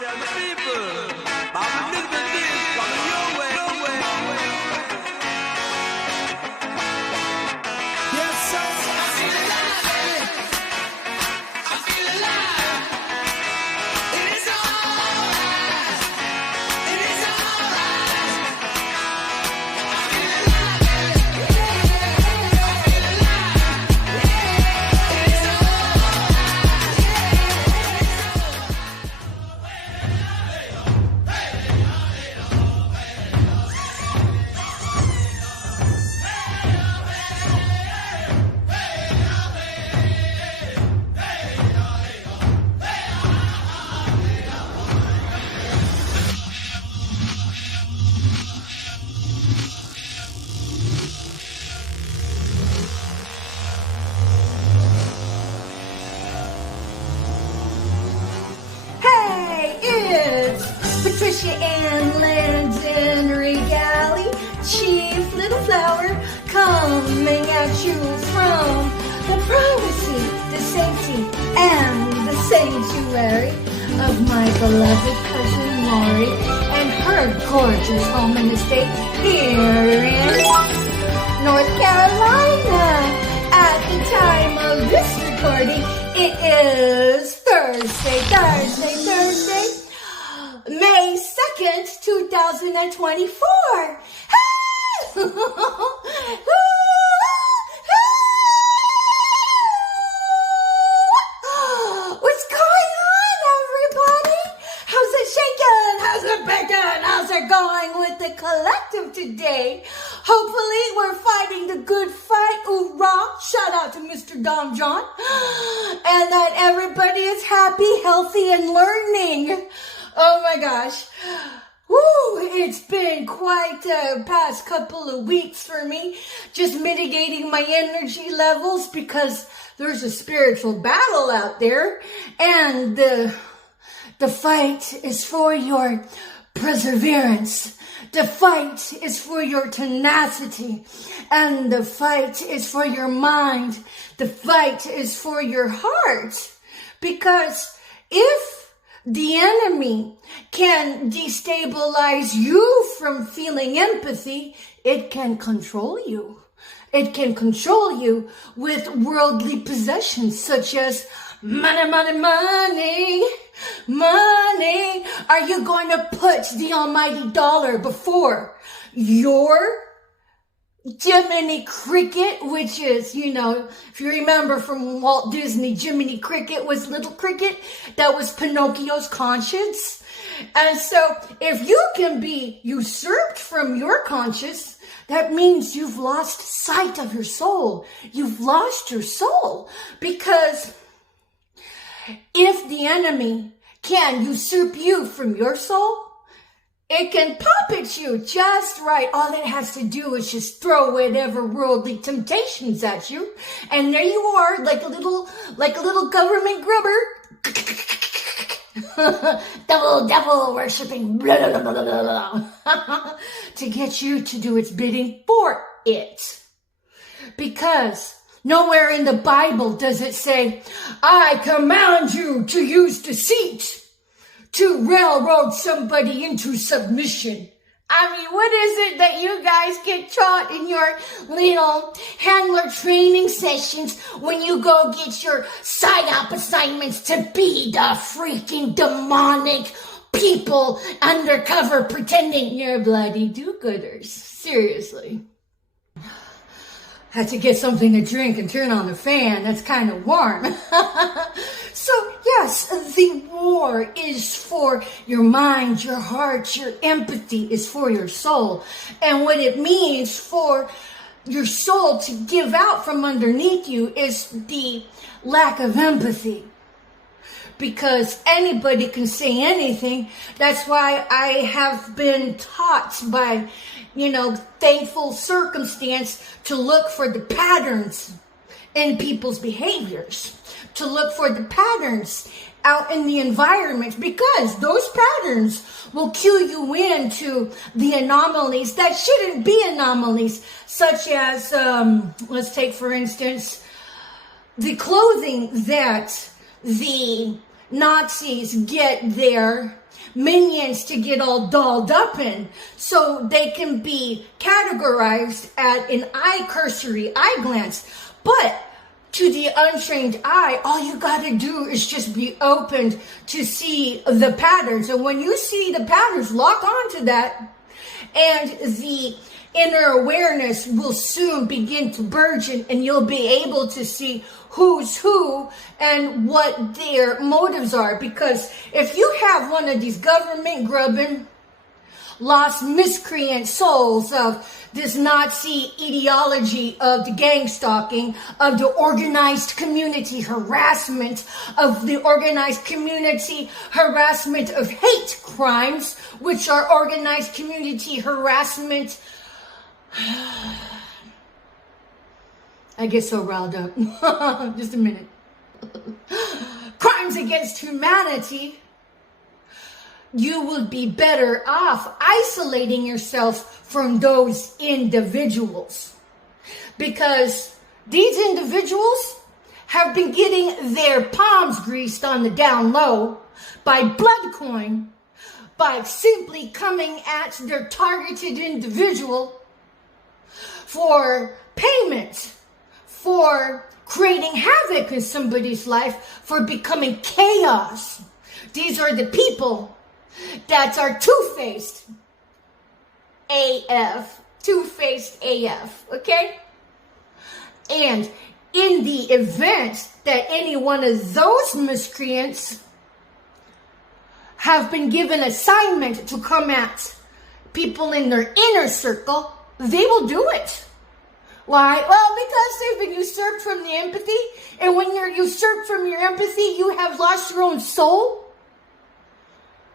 tell the people. Baba Newton is coming your way. Yes, sir. I feel alive, baby. I feel alive. It is alright. It is alright. I feel alive, baby. I feel alive. It is Hey, it's Patricia Ann Landon Regali, Chief Little Flower, coming at you from the privacy, the safety, and the sanctuary of my beloved cousin Lori and her gorgeous home and estate here in North Carolina. At the time of this recording, it is Thursday, May 2nd, 2024. What's going on, everybody? How's it shaking? How's it baking? How's it going with the collective today? Hopefully we're fighting the good fight. Hoorah! Shout out to Mr. Dom John. And that everybody is happy, healthy, and learning. Oh my gosh. Woo, it's been quite a past couple of weeks for me. Just mitigating my energy levels because there's a spiritual battle out there. And the fight is for your perseverance. The fight is for your tenacity, and the fight is for your mind. The fight is for your heart, because if the enemy can destabilize you from feeling empathy, it can control you. It can control you with worldly possessions such as money, money, money, money. Are you going to put the almighty dollar before your Jiminy Cricket, which is, if you remember from Walt Disney, Jiminy Cricket was Little Cricket. That was Pinocchio's conscience. And so if you can be usurped from your conscience, that means you've lost sight of your soul. You've lost your soul, because if the enemy can usurp you from your soul, it can puppet you just right. All it has to do is just throw whatever worldly temptations at you, and there you are, like a little government grubber, devil worshipping, blah, blah, blah, blah, blah, to get you to do its bidding for it. Because nowhere in the Bible does it say, I command you to use deceit to railroad somebody into submission. I mean, what is it that you guys get taught in your little handler training sessions when you go get your psyop assignments to be the freaking demonic people undercover pretending you're bloody do-gooders? Seriously. Had to get something to drink and turn on the fan. That's kind of warm. So yes, the war is for your mind, your heart, your empathy is for your soul. And what it means for your soul to give out from underneath you is the lack of empathy. Because anybody can say anything. That's why I have been taught by, thankful circumstance to look for the patterns in people's behaviors, to look for the patterns out in the environment, because those patterns will cue you into the anomalies that shouldn't be anomalies, such as, let's take for instance, the clothing that the Nazis get their minions to get all dolled up in, so they can be categorized at an cursory eye glance. But to the untrained eye, all you gotta do is just be open to see the patterns. And when you see the patterns, lock onto that, and the inner awareness will soon begin to burgeon, and you'll be able to see who's who and what their motives are. Because if you have one of these government grubbing, lost miscreant souls of this Nazi ideology, of the gang stalking, of the organized community harassment, of the organized community harassment of hate crimes, which are organized community harassment. I get so riled up. Just a minute. Crimes against humanity. You would be better off isolating yourself from those individuals, because these individuals have been getting their palms greased on the down low by Bloodcoin, by simply coming at their targeted individual for payment, for creating havoc in somebody's life, for becoming chaos. These are the people that are two-faced AF. Two-faced AF, okay? And in the event that any one of those miscreants have been given assignment to come at people in their inner circle, they will do it. Why? Well, because they've been usurped from the empathy. And when you're usurped from your empathy, you have lost your own soul.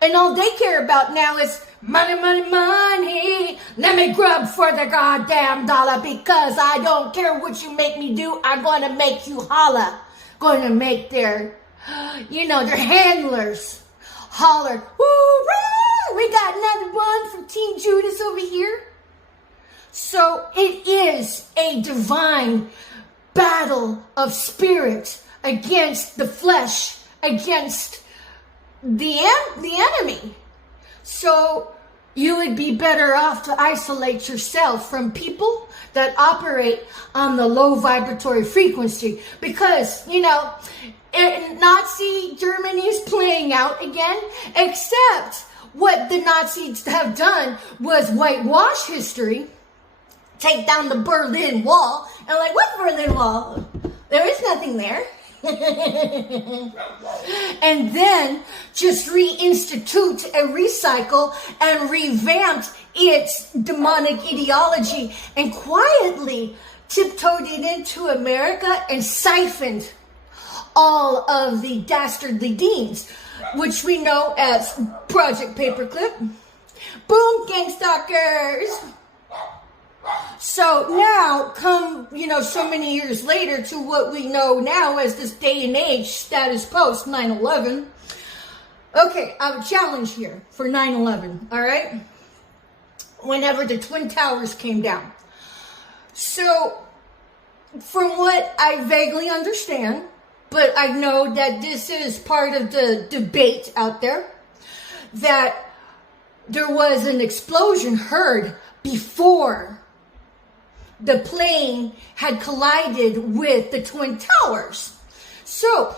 And all they care about now is money, money, money. Let me grub for the goddamn dollar, because I don't care what you make me do. I'm going to make you holler. Going to make their, their handlers holler. Woo! We got another one from Team Judas over here. So it is a divine battle of spirit against the flesh, against the enemy. So you would be better off to isolate yourself from people that operate on the low vibratory frequency, because Nazi Germany is playing out again, except what the Nazis have done was whitewash history, take down the Berlin Wall, and what Berlin Wall? There is nothing there. And then just reinstitute and recycle and revamp its demonic ideology, and quietly tiptoed it into America and siphoned all of the dastardly deeds, which we know as Project Paperclip. Boom, gang stalkers. So now come, so many years later to what we know now as this day and age status post 9/11. Okay, I have a challenge here for 9/11, all right? Whenever the Twin Towers came down. So, from what I vaguely understand, but I know that this is part of the debate out there, that there was an explosion heard before the plane had collided with the Twin Towers. So,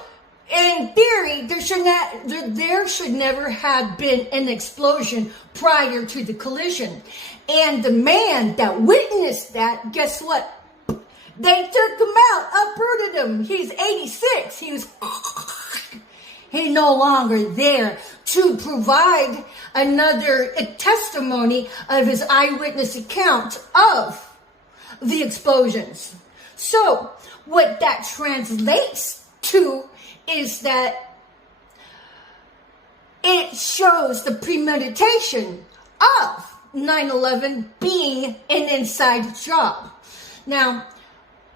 in theory, there should never have been an explosion prior to the collision. And the man that witnessed that, guess what? They took him out, uprooted him. He's 86. He's no longer there to provide another testimony of his eyewitness account of the explosions. So, what that translates to is that it shows the premeditation of 9/11 being an inside job. Now,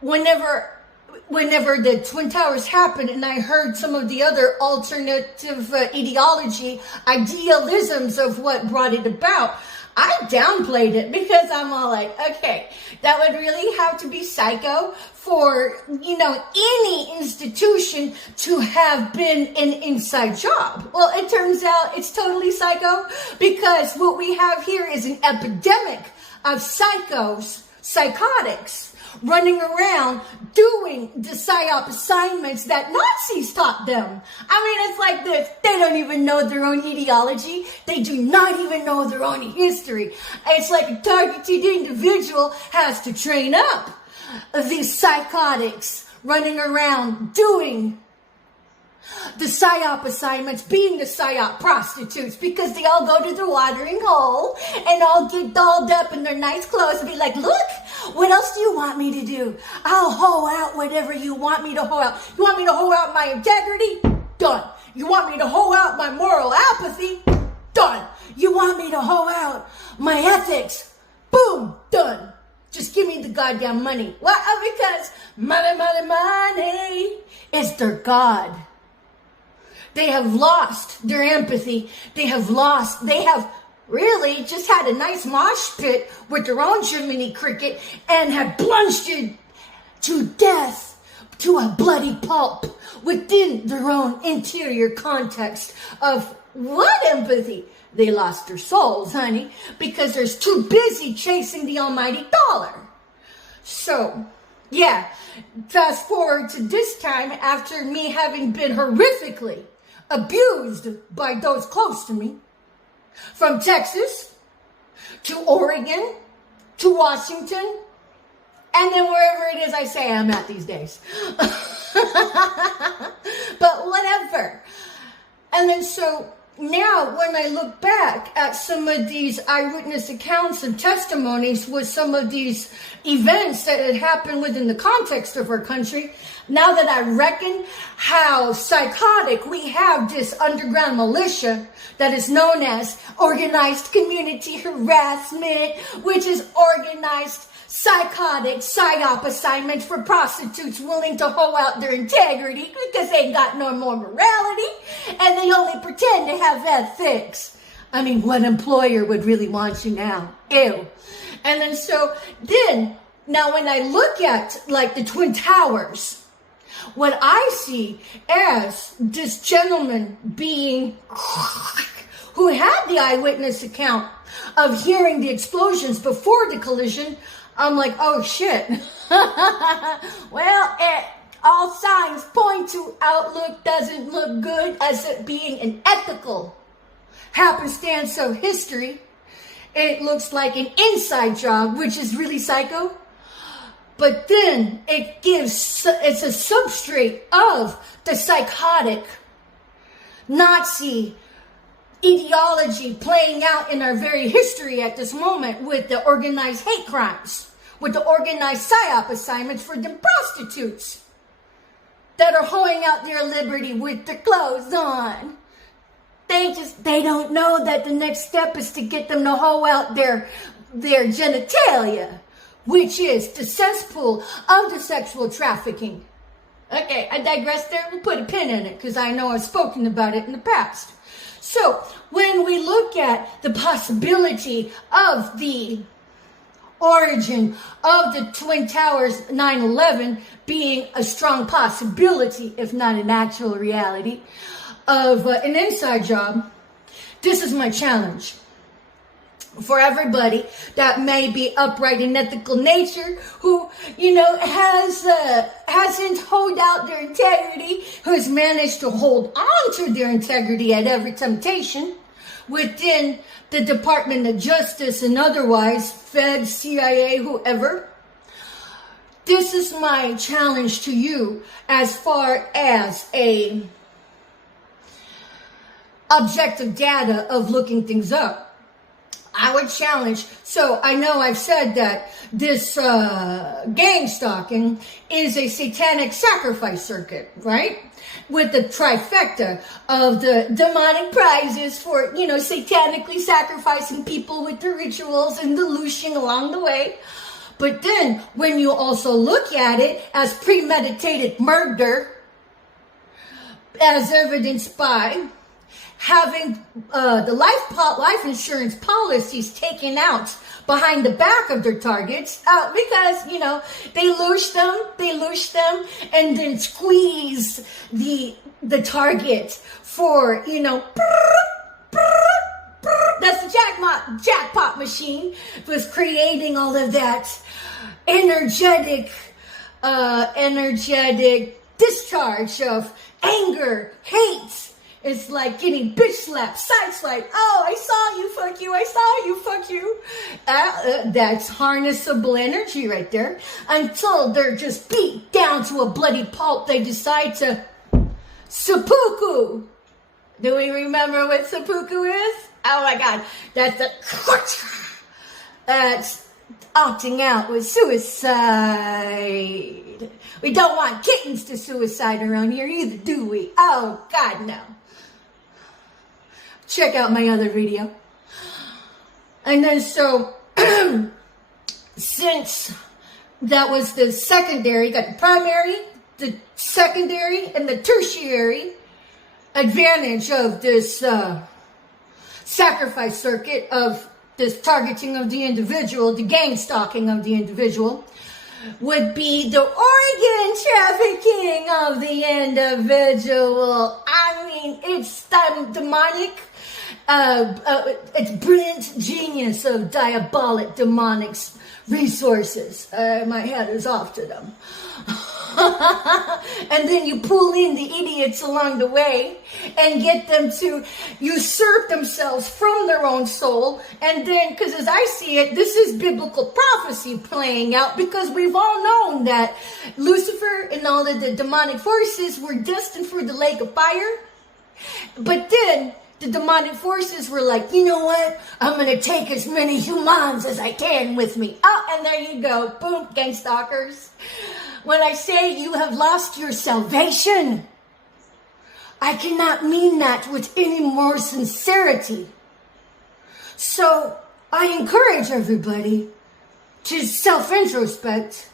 whenever the Twin Towers happened, and I heard some of the other alternative idealisms of what brought it about, I downplayed it because I'm all like, okay, that would really have to be psycho for, any institution to have been an inside job. Well, it turns out it's totally psycho because what we have here is an epidemic of psychotics, running around doing the PSYOP assignments that Nazis taught them. I mean, it's like this. They don't even know their own ideology. They do not even know their own history. It's like a targeted individual has to train up these psychotics running around doing the PSYOP assignments, being the PSYOP prostitutes, because they all go to the watering hole and all get dolled up in their nice clothes and be like, look, what else do you want me to do? I'll hoe out whatever you want me to hoe out. You want me to hoe out my integrity? Done. You want me to hoe out my moral apathy? Done. You want me to hoe out my ethics? Boom, done. Just give me the goddamn money. Why? Because money is their God. They have lost their empathy. They have really just had a nice mosh pit with their own Jiminy Cricket and have plunged it to death, to a bloody pulp within their own interior context of what empathy? They lost their souls, honey, because they're too busy chasing the almighty dollar. So, yeah, fast forward to this time after me having been horrifically abused by those close to me, from Texas to Oregon to Washington, and then wherever it is I say I'm at these days. But whatever. And then so now when I look back at some of these eyewitness accounts and testimonies with some of these events that had happened within the context of our country, now that I reckon how psychotic, we have this underground militia that is known as organized community harassment, which is organized psychotic PSYOP assignments for prostitutes willing to hoe out their integrity because they got no more morality and they only pretend to have ethics. I mean, what employer would really want you now? Ew. And then now when I look at like the Twin Towers, what I see as this gentleman being who had the eyewitness account of hearing the explosions before the collision, I'm like, oh shit. Well, all signs point to outlook doesn't look good as it being an ethical happenstance of history. It looks like an inside job, which is really psycho. But then it's a substrate of the psychotic Nazi ideology playing out in our very history at this moment with the organized hate crimes, with the organized PSYOP assignments for the prostitutes that are hoeing out their liberty with their clothes on. They don't know that the next step is to get them to hoe out their genitalia, which is the cesspool of the sexual trafficking. Okay, I digress there. We'll put a pin in it because I know I've spoken about it in the past. So when we look at the possibility of the origin of the Twin Towers 9/11 being a strong possibility, if not an actual reality, of an inside job, this is my challenge for everybody that may be upright in ethical nature, who, hasn't hoed out their integrity, who has managed to hold on to their integrity at every temptation within the Department of Justice and otherwise, Fed, CIA, whoever. This is my challenge to you as far as a objective data of looking things up. I would challenge, so I know I've said that this gang stalking is a satanic sacrifice circuit, right? With the trifecta of the demonic prizes for, satanically sacrificing people with the rituals and the looshing along the way. But then when you also look at it as premeditated murder, as evidenced by having the life insurance policies taken out behind the back of their targets because, they loosh them and then squeeze the target for, that's the jackpot machine was creating all of that energetic discharge of anger, hate. It's like getting bitch slapped, side swipe. Oh, I saw you, fuck you. I saw you, fuck you. That's harnessable energy right there. Until they're just beat down to a bloody pulp, they decide to seppuku. Do we remember what seppuku is? Oh my God, that's opting out with suicide. We don't want kittens to suicide around here either, do we? Oh God, no. Check out my other video. And then so, since that was the secondary, got the primary, the secondary, and the tertiary advantage of this sacrifice circuit of this targeting of the individual, the gang stalking of the individual, would be the organ trafficking of the individual. I mean, it's demonic. It's brilliant genius of diabolic demonic resources. My head is off to them. And then you pull in the idiots along the way and get them to usurp themselves from their own soul. And then, because as I see it, this is biblical prophecy playing out, because we've all known that Lucifer and all of the demonic forces were destined for the lake of fire. But then the demonic forces were like, you know what? I'm going to take as many humans as I can with me. Oh, and there you go. Boom, gang stalkers. When I say you have lost your salvation, I cannot mean that with any more sincerity. So I encourage everybody to self-introspect,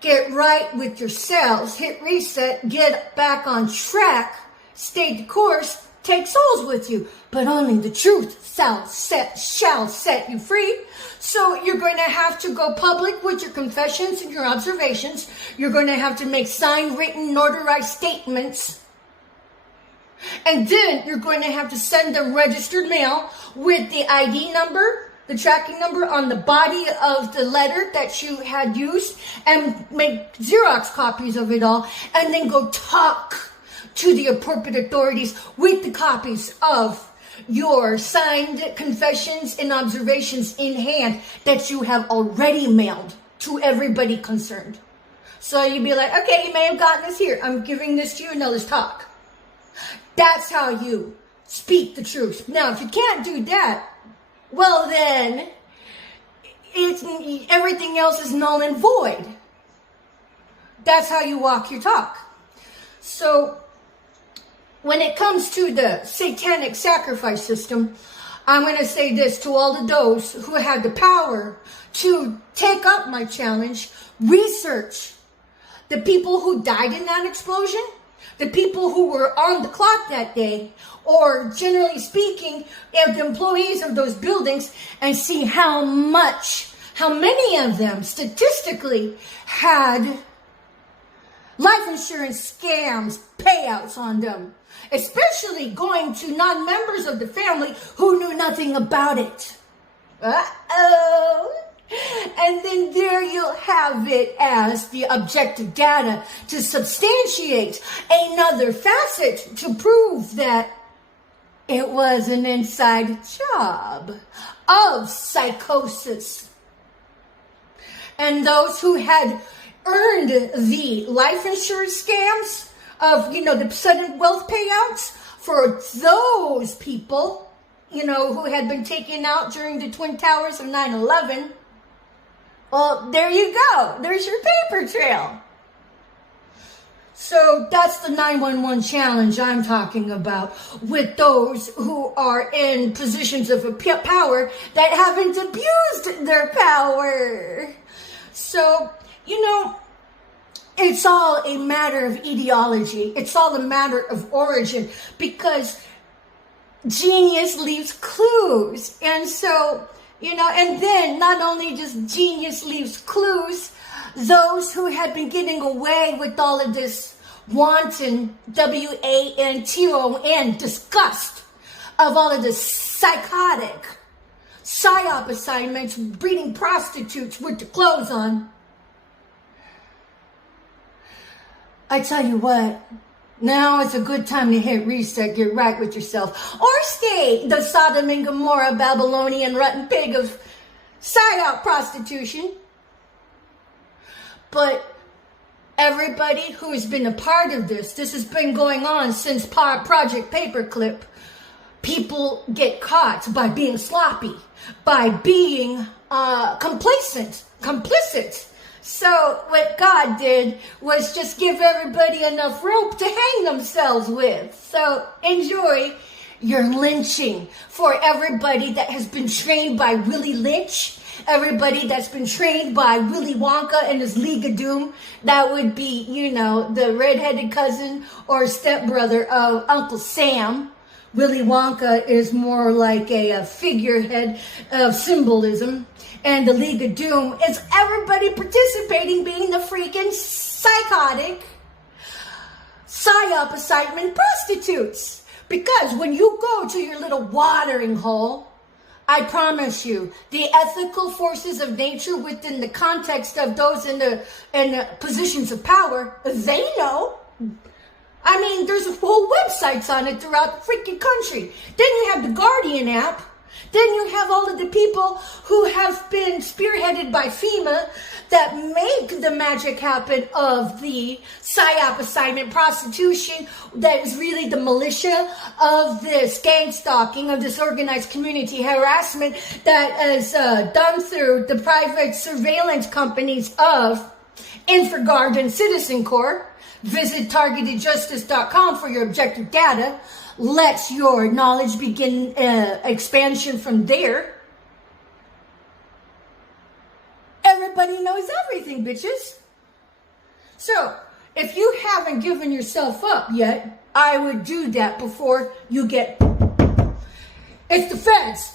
get right with yourselves, hit reset, get back on track, stay the course, take souls with you, but only the truth shall set you free. So you're going to have to go public with your confessions and your observations. You're going to have to make signed, written, notarized statements. And then you're going to have to send them registered mail with the ID number, the tracking number on the body of the letter that you had used, and make Xerox copies of it all, and then go talk to the appropriate authorities with the copies of your signed confessions and observations in hand that you have already mailed to everybody concerned. So you'd be like, okay, you may have gotten this here. I'm giving this to you. Now let's talk. That's how you speak the truth. Now, if you can't do that, well then, everything else is null and void. That's how you walk your talk. So, when it comes to the satanic sacrifice system, I'm going to say this to all of those who had the power to take up my challenge. Research the people who died in that explosion, the people who were on the clock that day, or generally speaking, the employees of those buildings, and see how many of them statistically had life insurance scams, payouts on them. Especially going to non-members of the family who knew nothing about it. Uh-oh. And then there you'll have it as the objective data to substantiate another facet to prove that it was an inside job of psychosis. And those who had earned the life insurance scams of, the sudden wealth payouts for those people, who had been taken out during the Twin Towers of 9/11. Well, there you go. There's your paper trail. So that's the 911 challenge I'm talking about with those who are in positions of power that haven't abused their power. So, It's all a matter of ideology. It's all a matter of origin, because genius leaves clues. And so, and then not only just genius leaves clues, those who had been getting away with all of this wanton, WANTON, disgust of all of this psychotic psyop assignments, breeding prostitutes with the clothes on. I tell you what, now is a good time to hit reset, get right with yourself, or stay the Sodom and Gomorrah, Babylonian rotten pig of psyop prostitution. But everybody who has been a part of this has been going on since Project Paperclip. People get caught by being sloppy, by being complicit. So what God did was just give everybody enough rope to hang themselves with. So enjoy your lynching for everybody that has been trained by Willie Lynch, everybody that's been trained by Willy Wonka and his League of Doom. That would be, the redheaded cousin or stepbrother of Uncle Sam. Willy Wonka is more like a figurehead of symbolism. And the League of Doom is everybody participating being the freaking psychotic psyop assignment prostitutes. Because when you go to your little watering hole, I promise you, the ethical forces of nature within the context of those in the positions of power, they know. I mean, there's whole websites on it throughout the freaking country. Then you have the Guardian app. Then you have all of the people who have been spearheaded by FEMA that make the magic happen of the psyop assignment prostitution that is really the militia of this gang stalking, of this organized community harassment that is done through the private surveillance companies of InfraGard and Citizen Corps. Visit targetedjustice.com for your objective data. Let your knowledge begin expansion from there. Everybody knows everything, bitches. So, if you haven't given yourself up yet, I would do that before you get... It's the feds.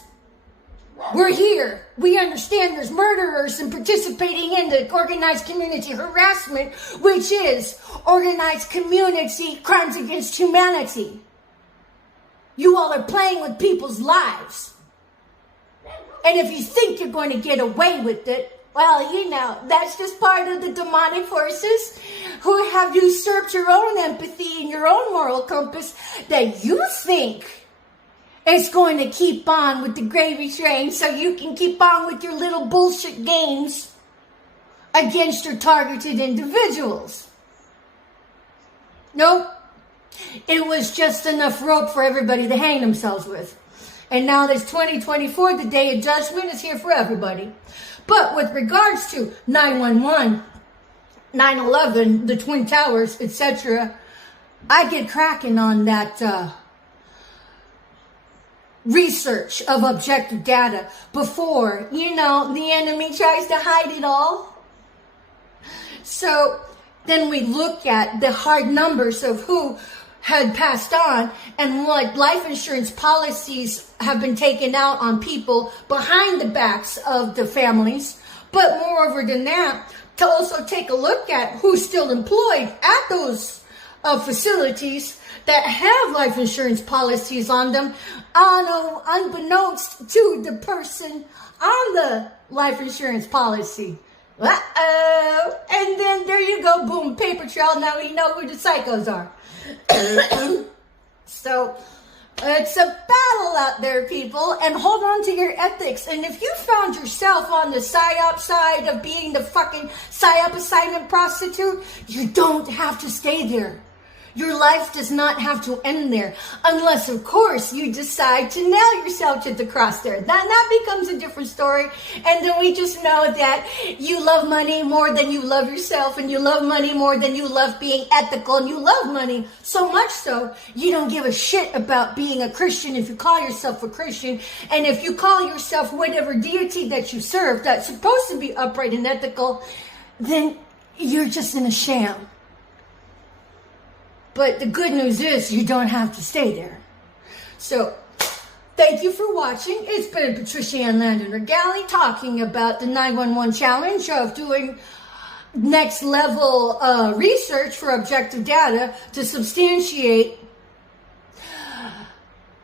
We're here. We understand there's murderers and participating in the organized community harassment, which is organized community crimes against humanity. You all are playing with people's lives. And if you think you're going to get away with it, well, that's just part of the demonic forces who have usurped your own empathy and your own moral compass that you think is going to keep on with the gravy train so you can keep on with your little bullshit games against your targeted individuals. Nope. It was just enough rope for everybody to hang themselves with. And now there's 2024, the day of judgment is here for everybody. But with regards to 911, 9/11, the Twin Towers, etc., I get cracking on that research of objective data before, the enemy tries to hide it all. So then we look at the hard numbers of who had passed on and what life insurance policies have been taken out on people behind the backs of the families. But moreover than that, to also take a look at who's still employed at those facilities that have life insurance policies on them, unbeknownst to the person on the life insurance policy. Uh-oh. And then there you go, boom, paper trail. Now we know who the psychos are. So it's a battle out there, people, and hold on to your ethics. And if you found yourself on the psyop side of being the fucking psyop assignment prostitute, you don't have to stay there. Your life does not have to end there, unless, of course, you decide to nail yourself to the cross there. That becomes a different story, and then we just know that you love money more than you love yourself, and you love money more than you love being ethical, and you love money so much so you don't give a shit about being a Christian if you call yourself a Christian, and if you call yourself whatever deity that you serve that's supposed to be upright and ethical, then you're just in a sham. But the good news is you don't have to stay there. So, thank you for watching. It's been Patricia Ann Landon Regali talking about the 911 challenge of doing next level research for objective data to substantiate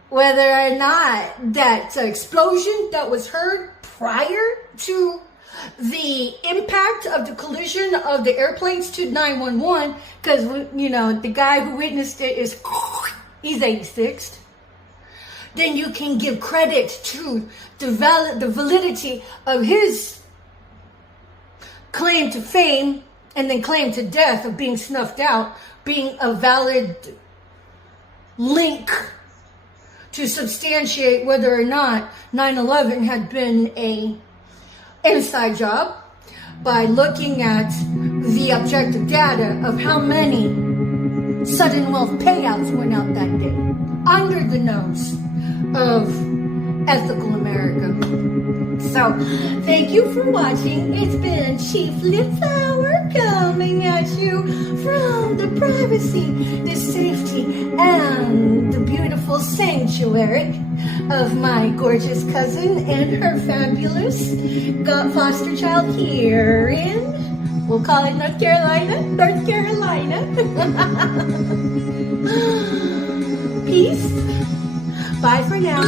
whether or not that explosion that was heard prior to the impact of the collision of the airplanes to 911, because, you know, the guy who witnessed it he's 86. Then you can give credit to the validity of his claim to fame and then claim to death of being snuffed out, being a valid link to substantiate whether or not 9/11 had been a inside job, by looking at the objective data of how many sudden wealth payouts went out that day under the nose of ethical America. So, thank you for watching. It's been Chief Lipflower coming at you from the privacy, the safety, and the beautiful sanctuary of my gorgeous cousin and her fabulous foster child here in, we'll call it North Carolina. Peace. Bye for now.